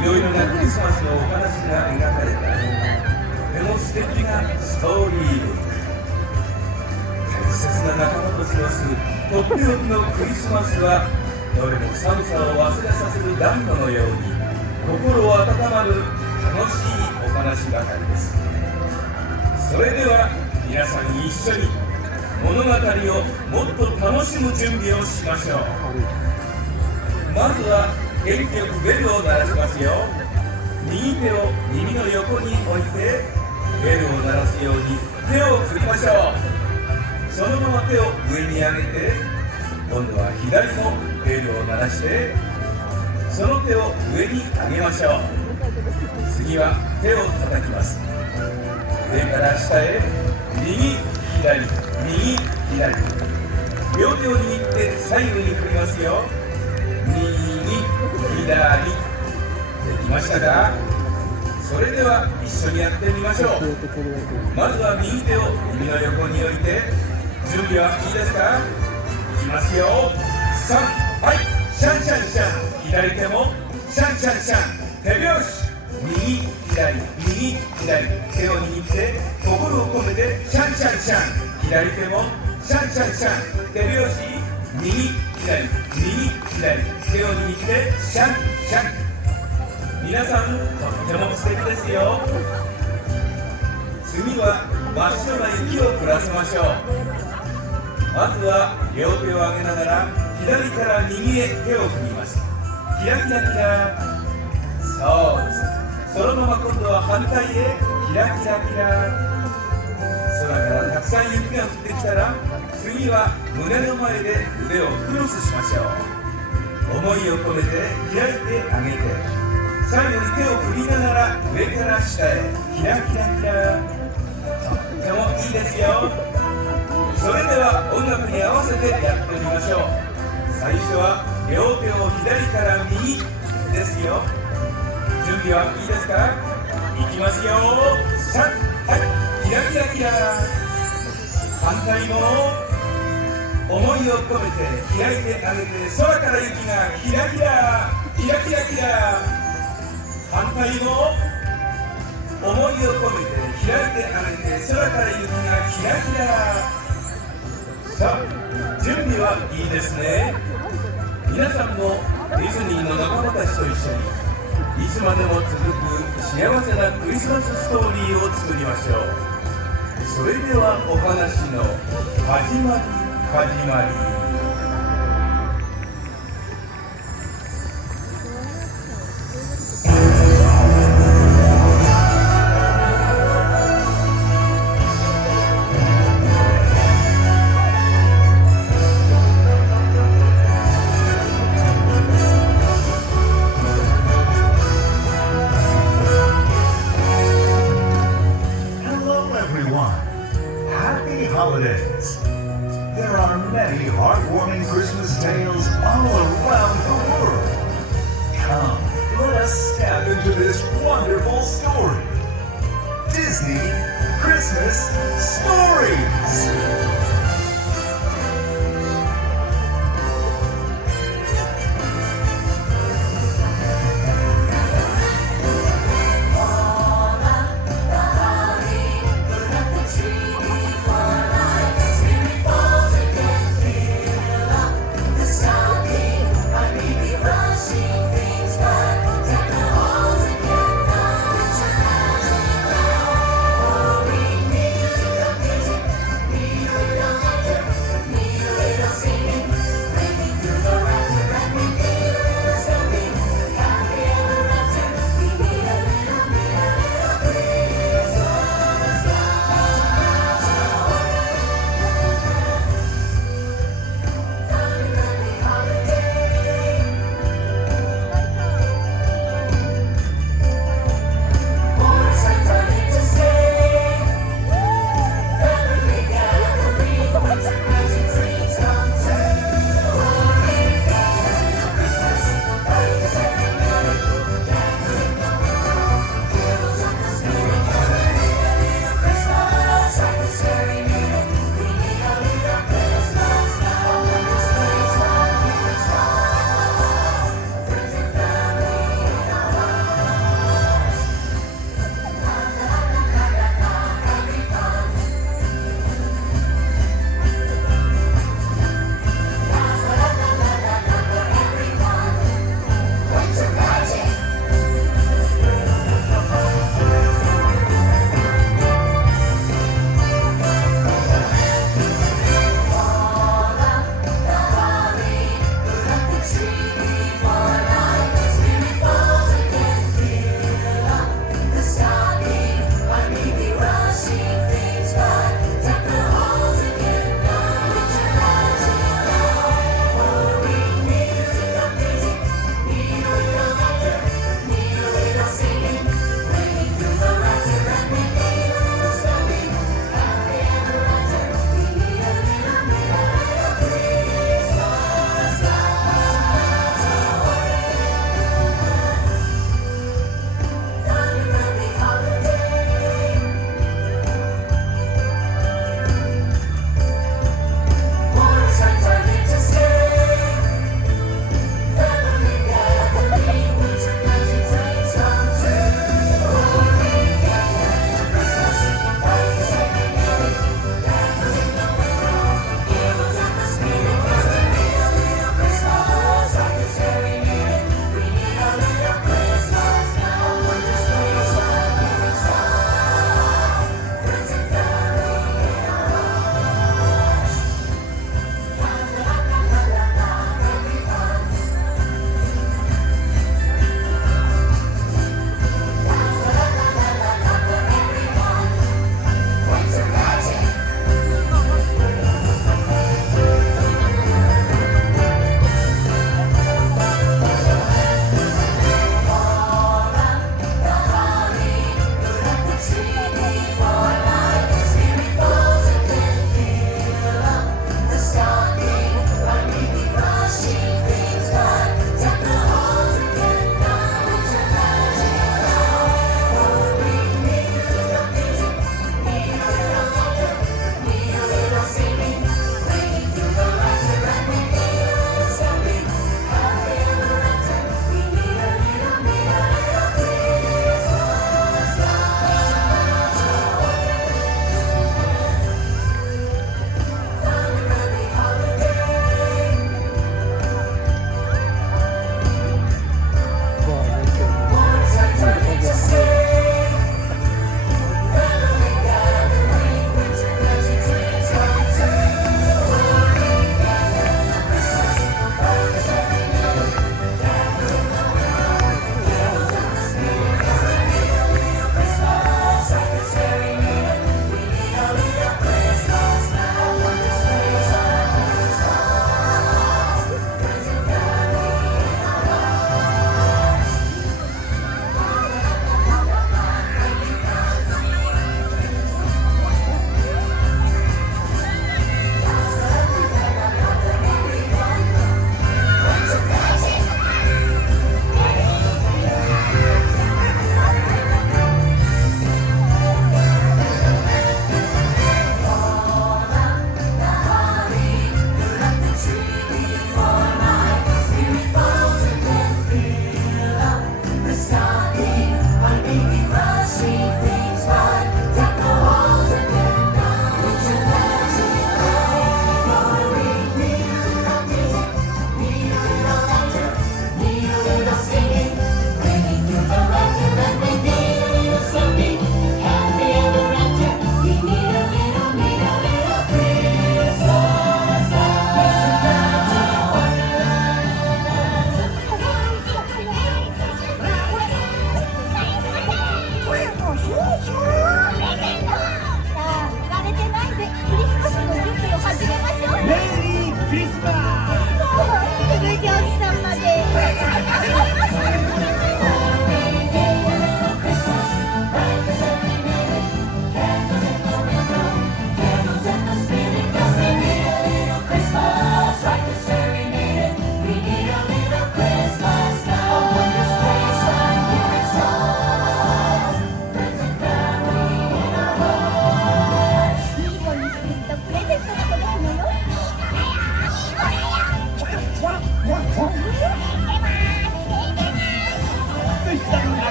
いろいろなクリスマスのお話が描かれたとても素敵なストーリーブック。大切な仲間と過ごすとっておきのクリスマスはどれも寒さを忘れさせる暖炉のように心を温まる楽しいお話ばかりです。それでは皆さん一緒に物語をもっと楽しむ準備をしましょう。まずは元気よくベルを鳴らしますよ。右手を耳の横に置いてベルを鳴らすように手を振りましょう。そのまま手を上に上げて、今度は左のベルを鳴らしてその手を上に上げましょう。次は手を叩きます。上から下へ右左右左、両手を握って左右に振りますよ。右左、できましたか？それでは一緒にやってみましょう。まずは右手を耳の横に置いて、準備はいいですか？いきますよ。3、はい、シャンシャンシャン。左手もシャンシャンシャン。手拍子。右左右左、手を握って心を込めてシャンシャンシャン。左手もシャンシャンシャン。手拍子。右左右左、手を握ってシャンシャン。皆さんとっても素敵ですよ。次は真っ白な雪を降らせましょう。まずは両手を上げながら左から右へ手を振ります。キラキラキラ。そうです。そのまま今度は反対へキラキラキラ。空からたくさん雪が降ってきたら、次は胸の前で腕をクロスしましょう。思いを込めて開いてあげて、最後に手を振りながら上から下へキラキラキラ。とってもいいですよ。それでは音楽に合わせてやってみましょう。最初は両手を左から右ですよ。準備はいいですか？いきますよ。3、はい、キラキラキラ。反対も思いを込めて開いてあげて、空から雪がキラキラキラキラキラ。反対も思いを込めて開いてあげて、空から雪がキラキラ。さあ、準備はいいですね。皆さんもディズニーの仲間たちと一緒にいつまでも続く幸せなクリスマスストーリーを作りましょう。それではお話の始まり始まり。Happy holidays. There are many hard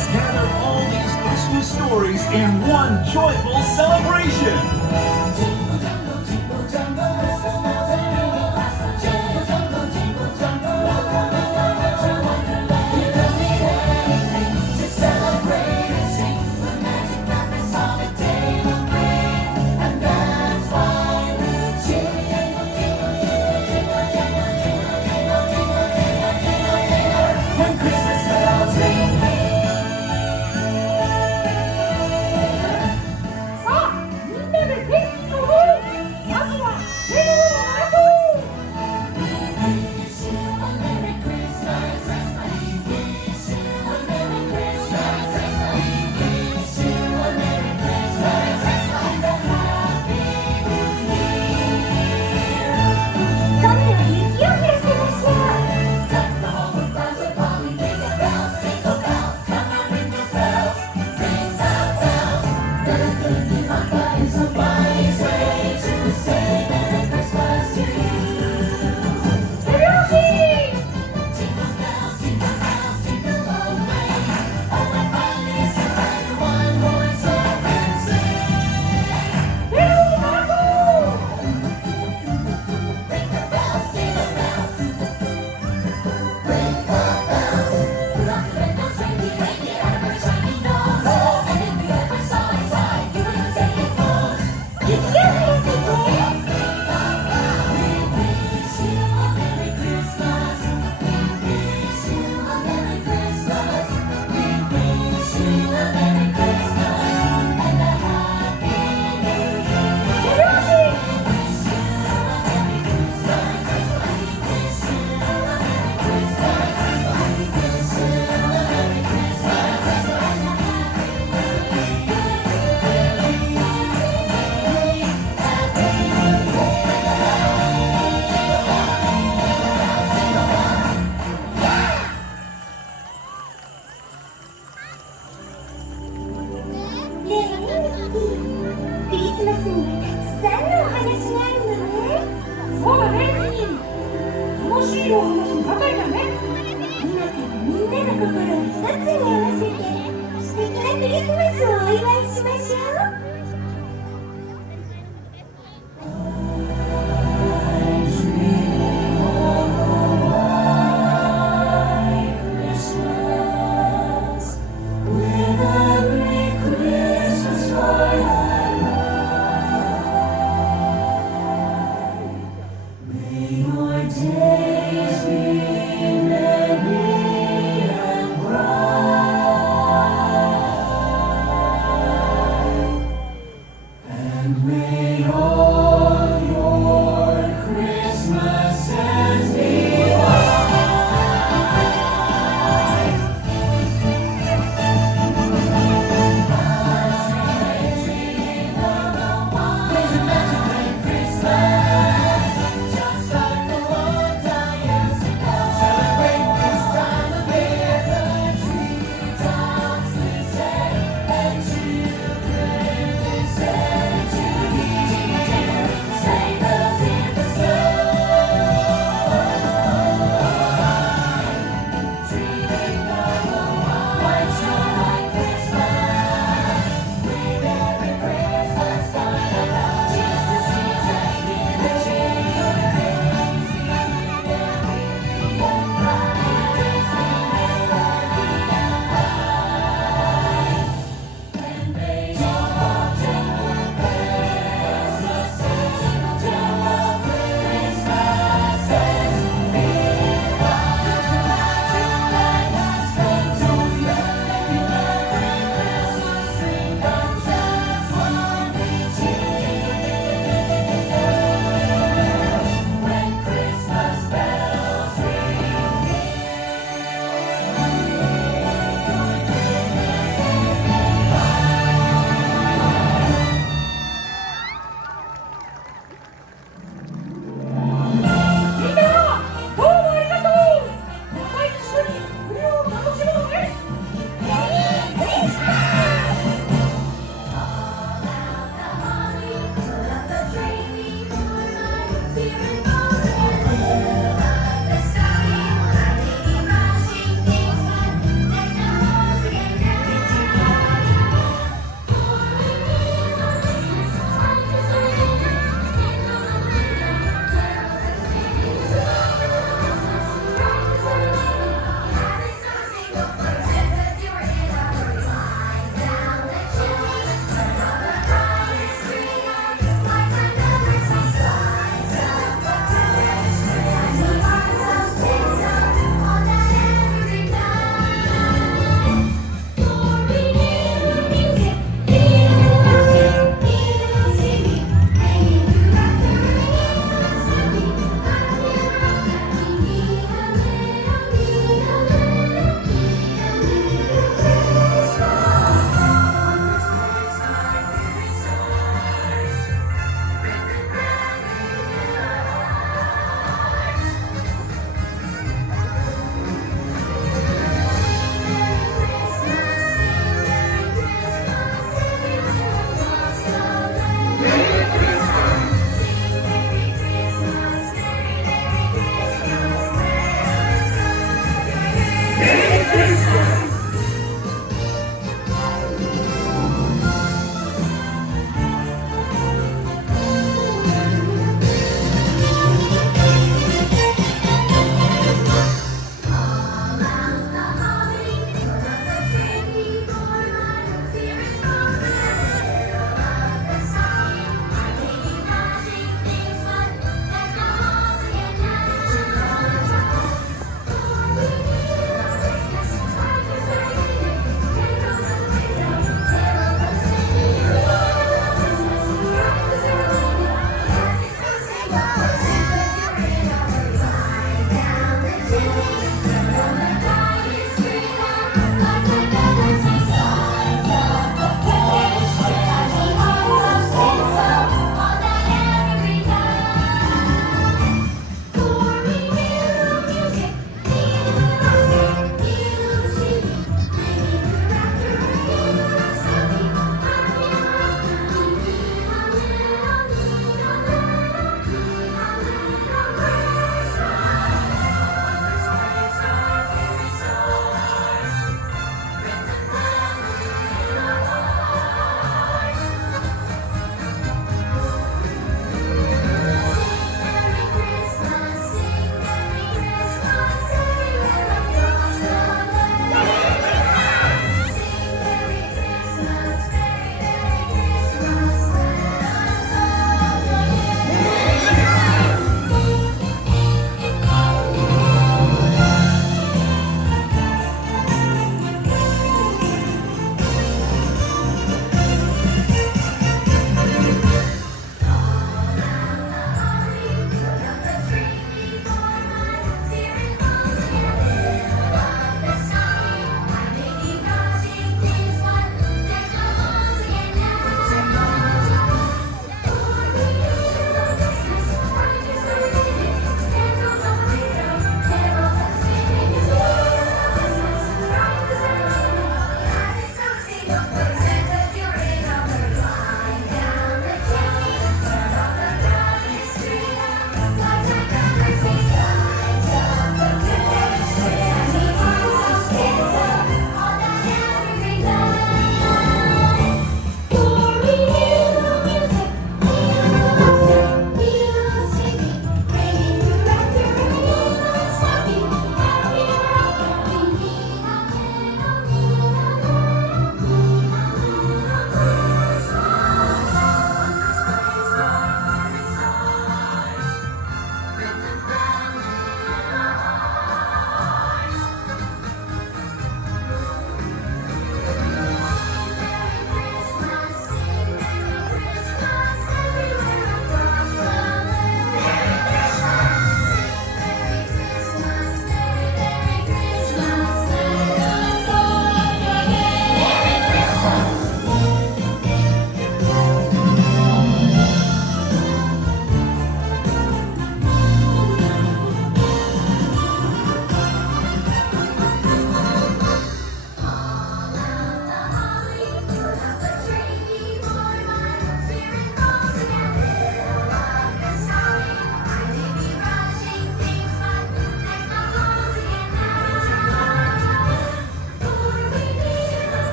Let's gather all these Christmas stories in one joyful celebration.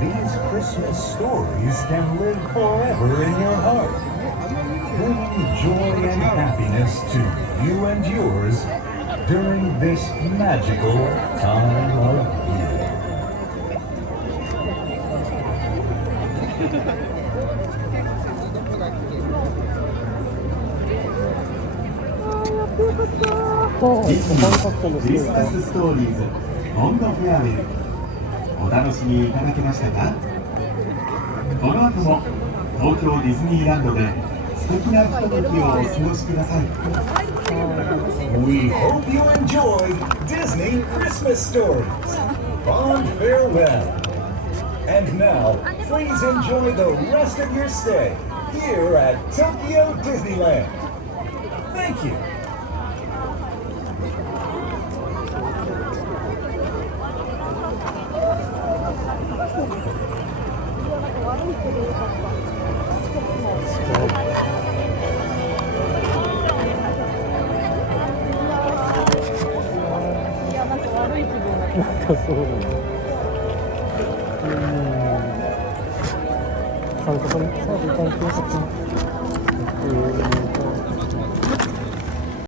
These Christmas stories can live forever in your heart, bringing joy and happiness to you and yours during this magical time of year. Disney クリスマスストーリーズフォンドフェアウェル、お楽しみいただけましたか？この後も東京ディズニーランドで素敵なひとときをお過ごしください。 We hope you enjoyed Disney Christmas stories. Fond farewell. And now, please enjoy the rest of your stay here at Tokyo Disneyland. Thank you. なんかそうなの。参加された関係先。